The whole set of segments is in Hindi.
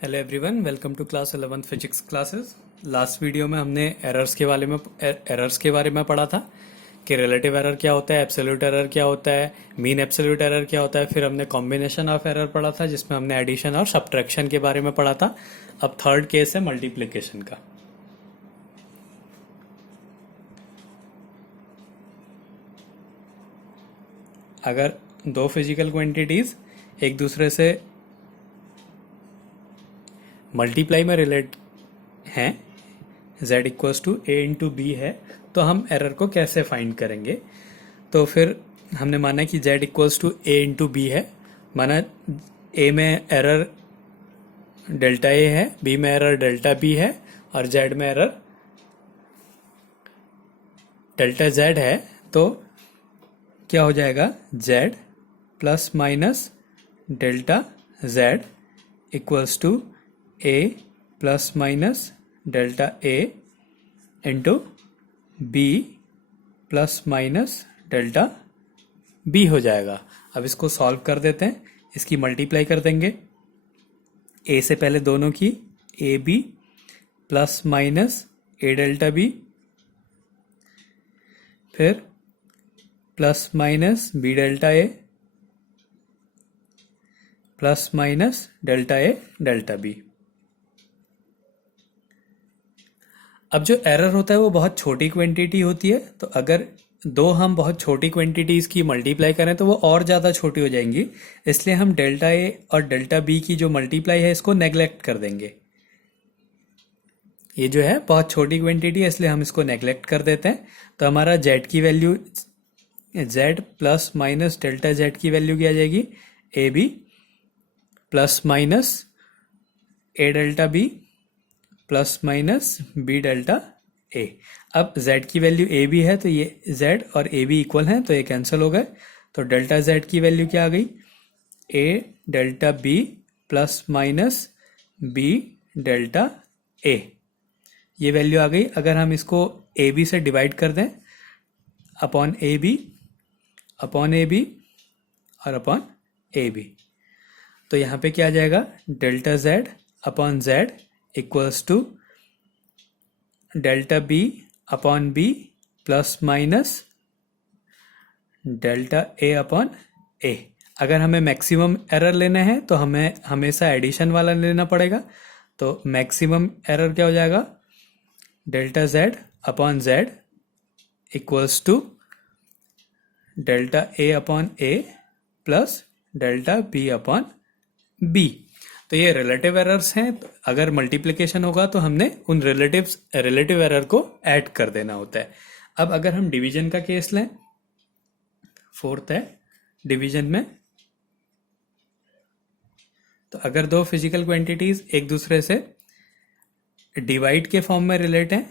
Hello everyone, welcome to class 11th physics classes. Last video में हमने एरर्स के बारे में पढ़ा था कि रिलेटिव एरर क्या होता है, एब्सोल्यूट एरर क्या होता है, मीन एब्सोल्यूट एरर क्या होता है। फिर हमने कॉम्बिनेशन ऑफ एरर पढ़ा था जिसमें हमने एडिशन और सब्ट्रैक्शन के बारे में पढ़ा था। अब थर्ड केस है मल्टीप्लिकेशन का। अगर दो फिजिकल क्वांटिटीज एक दूसरे से मल्टीप्लाई में रिलेट हैं, z equals to A into B है, तो हम एरर को कैसे फाइंड करेंगे। तो फिर हमने माना कि z equals to A into B है। माना a में एरर डेल्टा ए है, b में एरर डेल्टा बी है और z में एरर डेल्टा z है। तो क्या हो जाएगा, z plus minus delta z equals to a plus minus delta a into b plus minus delta b हो जाएगा। अब इसको सॉल्व कर देते हैं, इसकी मल्टीप्लाई कर देंगे। a से पहले दोनों की A B plus minus A delta B, फिर plus minus B delta A plus minus delta A delta B. अब जो एरर होता है वो बहुत छोटी क्वांटिटी होती है, तो अगर हम बहुत छोटी क्वांटिटीज की मल्टीप्लाई करें तो वो और ज़्यादा छोटी हो जाएंगी। इसलिए हम डेल्टा ए और डेल्टा बी की जो मल्टीप्लाई है इसको नेग्लेक्ट कर देंगे। ये जो है बहुत छोटी क्वांटिटी है इसलिए हम इसको नेग्लेक्ट कर देते हैं। तो हमारा जेड की value, Z plus minus delta Z की वैल्यू क्या आ जाएगी, A B plus minus A delta B plus minus B delta A. अब z की वैल्यू ए बी है तो ये z और ए बी इक्वल हैं तो ये कैंसिल हो गए। तो डेल्टा z की वैल्यू क्या आ गई, a delta b plus minus b delta a। ये वैल्यू आ गई। अगर हम इसको ए बी से डिवाइड कर दें अपॉन ए बी और अपॉन ए बी, तो यहाँ पे क्या आ जाएगा, delta z upon z equals to delta B upon B plus minus delta A upon A. अगर हमें मैक्सिमम एरर लेना है तो हमें हमेशा एडिशन वाला लेना पड़ेगा। तो मैक्सिमम एरर क्या हो जाएगा, delta Z upon Z equals to delta A upon A plus delta B upon B. तो ये रिलेटिव एरर्स हैं। तो अगर मल्टीप्लिकेशन होगा तो हमने उन रिलेटिव एरर को ऐड कर देना होता है। अब अगर हम डिवीजन का केस लें, फोर्थ है डिवीजन में, तो अगर दो फिजिकल क्वांटिटीज एक दूसरे से डिवाइड के फॉर्म में रिलेट हैं,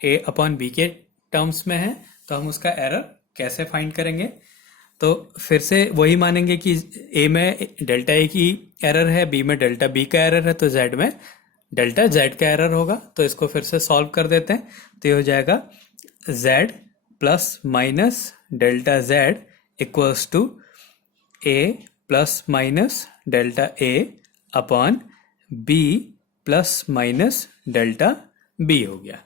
ए अपॉन बी के टर्म्स में है, तो हम उसका एरर कैसे फाइंड करेंगे। तो फिर से वही मानेंगे कि ए में डेल्टा ए की एरर है, बी में डेल्टा बी का एरर है, तो जेड में डेल्टा जेड का एरर होगा। तो इसको फिर से सॉल्व कर देते हैं। तो ये हो जाएगा Z plus minus delta Z equals to A plus minus delta A upon B plus minus delta B हो गया।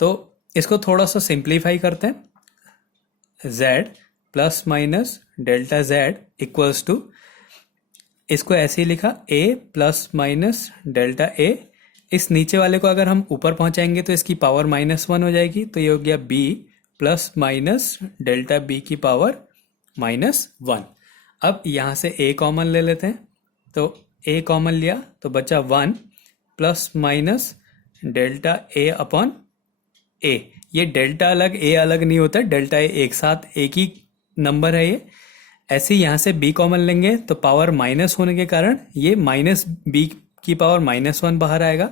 तो इसको थोड़ा सा सिंप्लीफाई करते हैं। Z plus minus delta Z equals to, इसको ऐसे ही लिखा, a plus minus delta a। इस नीचे वाले को अगर हम ऊपर पहुंचाएंगे तो इसकी पावर -1 हो जाएगी। तो ये हो गया b plus minus delta b की पावर -1। अब यहाँ से a कॉमन ले लेते हैं। तो a कॉमन लिया तो बचा 1 plus minus delta a upon a। ये डेल्टा अलग a अलग नहीं होता, डेल्टा a एक साथ एक ही नंबर है ये। ऐसे ही यहाँ से b कॉमन लेंगे तो पावर माइनस होने के कारण ये माइनस b की पावर -1 बाहर आएगा।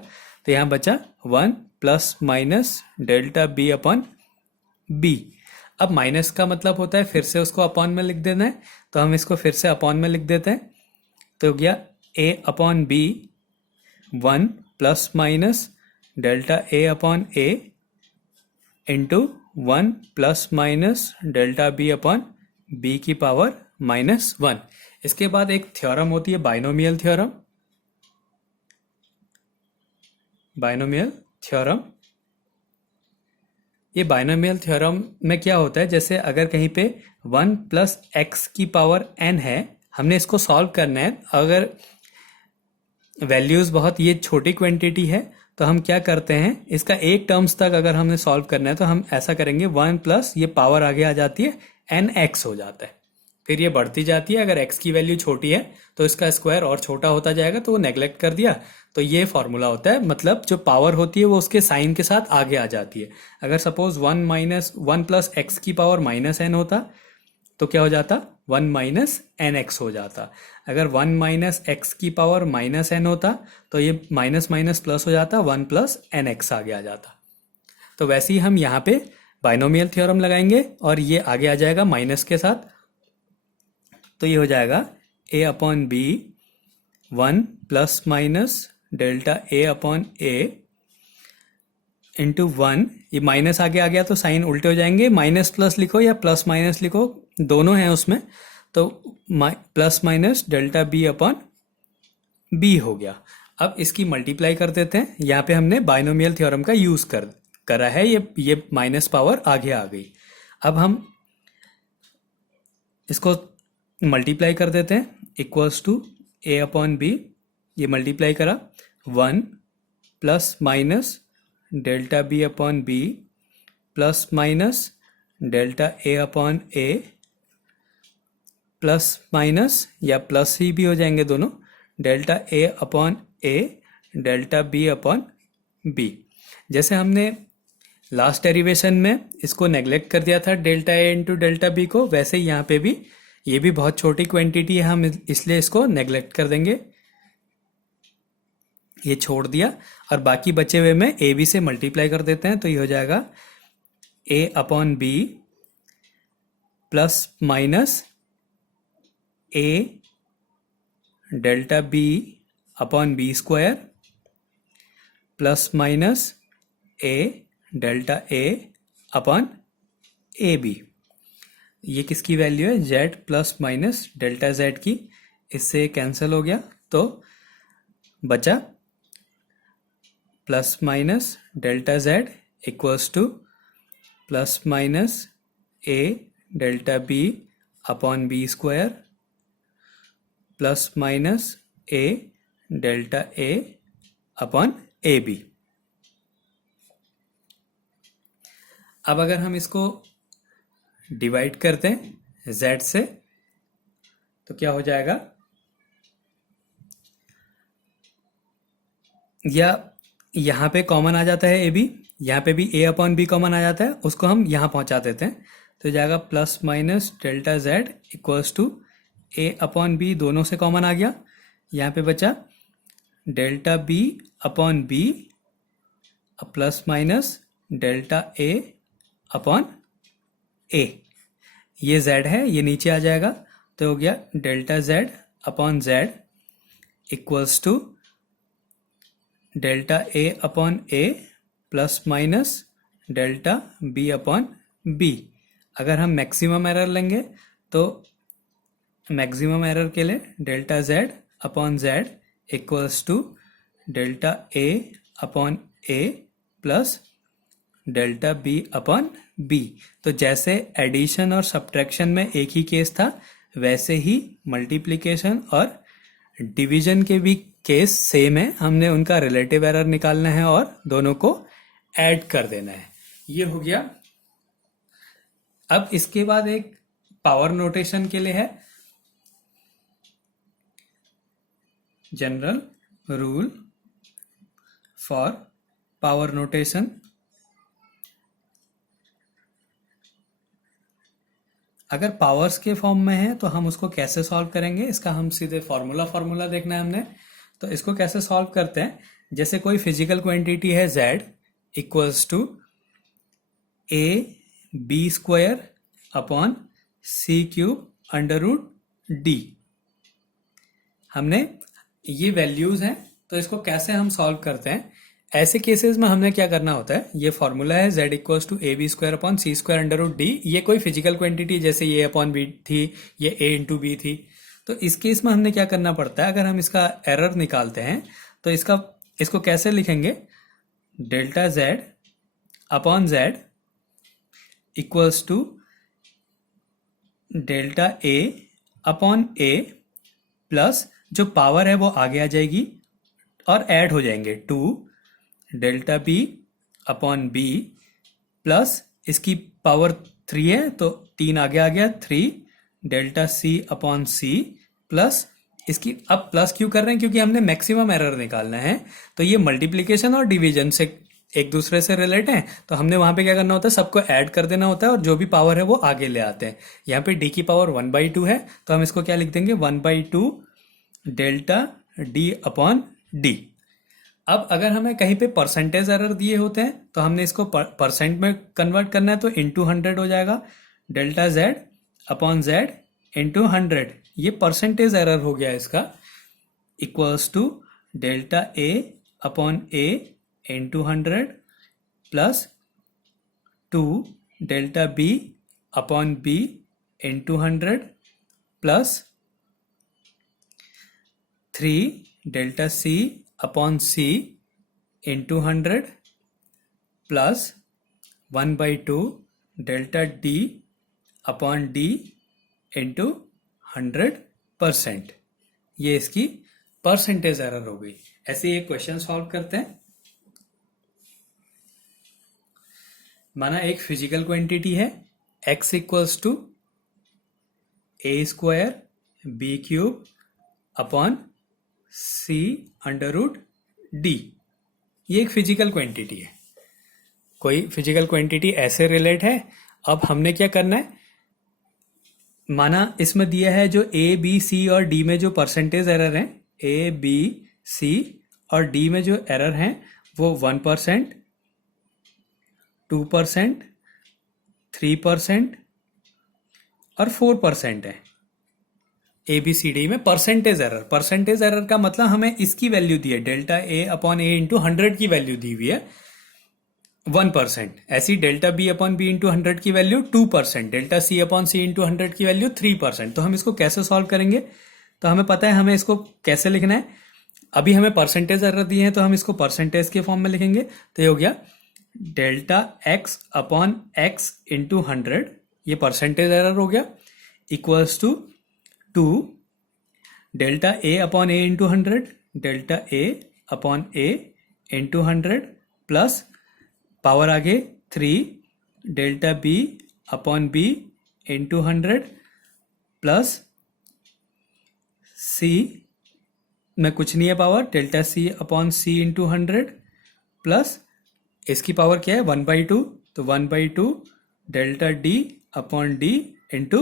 तो यहाँ बचा 1 plus minus delta b upon b। अब माइनस का मतलब होता है फिर से उसको अपॉन में लिख देना है, तो हम इसको फिर से अपॉन में लिख देते हैं। तो हो गया a upon b 1 plus minus delta a upon a into 1 plus minus delta b upon b की पावर -1। इसके बाद एक थ्योरम होती है बाइनोमियल थ्योरम। Binomial theorem. ये बाइनोमियल थ्योरम में क्या होता है, जैसे अगर कहीं पे 1 प्लस एक्स की पावर n है, हमने इसको सॉल्व करना है। अगर वैल्यूज बहुत ये छोटी क्वांटिटी है तो हम क्या करते हैं, इसका एक टर्म्स तक अगर हमने सॉल्व करना है तो हम ऐसा करेंगे 1 प्लस ये पावर आगे आ जाती है एन एक्स हो जाता है, फिर ये बढ़ती जाती है। अगर x की वैल्यू छोटी है तो इसका स्क्वायर और छोटा होता जाएगा, तो वो नेग्लेक्ट कर दिया। तो ये फॉर्मूला होता है, मतलब जो पावर होती है वो उसके साइन के साथ आगे आ जाती है। अगर सपोज 1 प्लस एक्स की पावर माइनस एन होता तो क्या हो जाता, 1 माइनस एन एक्स हो जाता। अगर 1 माइनस एक्स की पावर माइनस एन होता तो ये माइनस माइनस प्लस हो जाता, 1 प्लस एन एक्स आगे आ जाता। तो वैसे ही हम यहाँ पे बाइनोमियल थ्योरम लगाएंगे और ये आगे आ जाएगा माइनस के साथ, तो ये हो जाएगा a upon B 1 plus minus delta a upon a into 1। ये माइनस आगे आ गया तो साइन उल्टे हो जाएंगे, माइनस प्लस लिखो या प्लस माइनस लिखो, दोनों हैं उसमें। तो plus minus delta b upon b हो गया। अब इसकी मल्टीप्लाई कर देते हैं। यहाँ पे हमने बाइनोमियल थ्योरम का यूज करा है, ये माइनस पावर आगे आ गई। अब हम इसको मल्टीप्लाई कर देते हैं, equals to a upon B, ये मल्टीप्लाई करा 1 plus minus delta b upon B plus minus delta a upon a plus minus या प्लस ही भी हो जाएंगे दोनों, delta a upon a delta b upon b। जैसे हमने लास्ट डेरिवेशन में इसको नेग्लेक्ट कर दिया था delta a into delta b को, वैसे ही यहाँ पे भी ये भी बहुत छोटी क्वांटिटी है, हम इसलिए इसको नेग्लेक्ट कर देंगे, ये छोड़ दिया। और बाकी बचे हुए में ए बी से मल्टीप्लाई कर देते हैं, तो ये हो जाएगा a upon B plus minus a delta b upon B square plus minus a delta a upon A B. ये किसकी वैल्यू है, z plus minus delta z की, इससे कैंसिल हो गया तो बचा plus minus delta z equals to plus minus a delta b upon B square plus minus a delta a upon A B. अब अगर हम इसको डिवाइड करते हैं z से तो क्या हो जाएगा, या यहाँ पे कॉमन आ जाता है ए बी, यहाँ पे भी a अपॉन बी कॉमन आ जाता है, उसको हम यहाँ पहुँचा देते हैं, तो जाएगा plus minus delta z equals to a upon B, दोनों से कॉमन आ गया, यहाँ पे बचा delta b upon B plus minus delta a upon a। ये z है, ये नीचे आ जाएगा, तो हो गया delta z upon z equals to delta a upon a plus minus delta b upon b। अगर हम मैक्सिमम एरर लेंगे तो मैक्सिमम एरर के लिए delta z upon z equals to delta a upon a plus delta b upon b। तो जैसे एडिशन और सब्ट्रैक्शन में एक ही केस था, वैसे ही मल्टीप्लिकेशन और डिवीजन के भी केस सेम है। हमने उनका रिलेटिव एरर निकालना है और दोनों को ऐड कर देना है। ये हो गया। अब इसके बाद एक पावर नोटेशन के लिए है, general rule for power notation. अगर पावर्स के फॉर्म में है तो हम उसको कैसे सॉल्व करेंगे, इसका हम सीधे फॉर्मूला देखना है हमने। तो इसको कैसे सॉल्व करते हैं, जैसे कोई फिजिकल क्वांटिटी है z equals to a b square upon c cube under root d। हमने ये वैल्यूज हैं, तो इसको कैसे हम सॉल्व करते हैं। ऐसे केसेस में हमने क्या करना होता है, ये फॉर्मूला है z equals to A B square upon C square under root D. ये कोई फिजिकल क्वांटिटी जैसे ये अपॉन बी थी, ये a इंटू बी थी, तो इस केस में हमने क्या करना पड़ता है, अगर हम इसका एरर निकालते हैं तो इसको कैसे लिखेंगे, delta Z upon Z equals to delta A upon A plus जो पावर है वो आगे आ जाएगी और ऐड हो जाएंगे 2 delta B upon B plus इसकी पावर 3 है तो 3 आगे आ गया 3 delta C upon C plus इसकी, अब प्लस क्यों कर रहे हैं क्योंकि हमने मैक्सिमम एरर निकालना है। तो ये मल्टीप्लिकेशन और डिवीजन से एक दूसरे से रिलेट हैं, तो हमने वहां पे क्या करना होता है, सबको ऐड कर देना होता है और जो भी पावर है वो आगे ले आते हैं। यहाँ पे d की पावर 1/2 है तो हम इसको क्या लिख देंगे 1/2 डेल्टा d अपॉन डी। अब अगर हमें कहीं पे परसेंटेज एरर दिए होते हैं तो हमने इसको परसेंट में कन्वर्ट करना है तो इंटू 100 हो जाएगा, delta z upon z into 100, ये परसेंटेज एरर हो गया इसका, equals to delta a upon a into 100 plus 2 delta b upon b into 100 plus 3 delta c upon c into 100 plus 1/2 delta d upon d into 100%। ये इसकी परसेंटेज एरर हो गई। ऐसे ये क्वेश्चन सॉल्व करते हैं। माना एक फिजिकल क्वांटिटी है x equals to a² b³ upon c √d। ये एक फिजिकल क्वांटिटी है, कोई फिजिकल क्वांटिटी ऐसे रिलेट है। अब हमने क्या करना है, माना इसमें दिया है जो a b c और d में जो परसेंटेज एरर हैं, a b c और d में जो एरर हैं वो 1%, 2%, 3% और 4% है। ए बी सी डी में परसेंटेज एरर का मतलब हमें इसकी वैल्यू दी है, delta A upon A into 100 की वैल्यू दी हुई है 1%। ऐसी delta B upon B into 100 की value 2%, delta C upon C into 100 की वैल्यू 3%। तो हम इसको कैसे सॉल्व करेंगे, तो हमें पता है हमें इसको कैसे लिखना है। अभी हमें परसेंटेज एरर दिए हैं तो हम इसको परसेंटेज के फॉर्म में लिखेंगे। तो ये हो गया delta X upon X into 100, ये परसेंटेज एरर हो गया, equals to 2 delta A upon A into 100, delta A upon A into 100 plus power आगे 3 delta B upon B into 100 plus C में कुछ नहीं है power, delta C upon C into 100 plus इसकी पावर क्या है 1/2, तो 1/2 delta D upon D into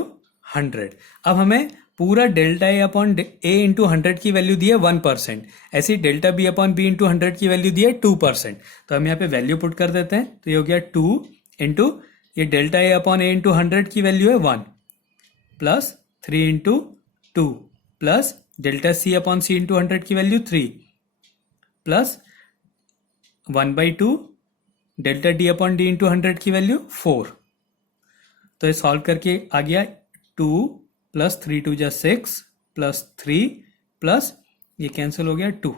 100। अब हमें पूरा delta A upon A into 100 की वैल्यू दी है 1%, ऐसी delta B upon B into 100 की वैल्यू दी है 2%। तो हम यहाँ पे वैल्यू पुट कर देते हैं, तो ये हो गया 2 इंटू ये delta A upon A into 100 की वैल्यू है 1 plus 3 into 2 plus delta C upon C into 100 की value 3 plus 1/2 delta D upon D into 100 की वैल्यू 4। तो ये सॉल्व करके आ गया 2 प्लस 3 2 जा 6 प्लस 3 प्लस ये कैंसिल हो गया 2,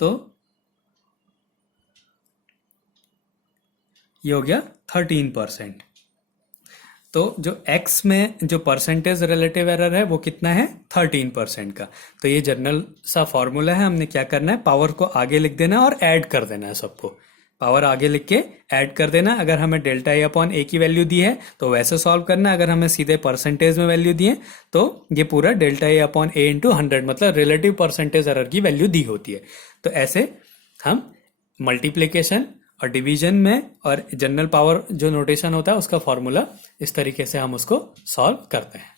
तो ये हो गया 13%। तो जो x में जो परसेंटेज रिलेटिव एरर है वो कितना है 13% का। तो ये जनरल सा फॉर्मूला है, हमने क्या करना है पावर को आगे लिख देना है और ऐड कर देना है, सबको पावर आगे लिख के ऐड कर देना। अगर हमें डेल्टा ए अपॉन ए की वैल्यू दी है तो वैसे सॉल्व करना, अगर हमें सीधे परसेंटेज में वैल्यू दी है तो ये पूरा delta A upon A into 100 मतलब रिलेटिव परसेंटेज एरर की वैल्यू दी होती है। तो ऐसे हम मल्टीप्लीकेशन और डिवीजन में और जनरल पावर जो नोटेशन होता है उसका फॉर्मूला इस तरीके से हम उसको सॉल्व करते हैं।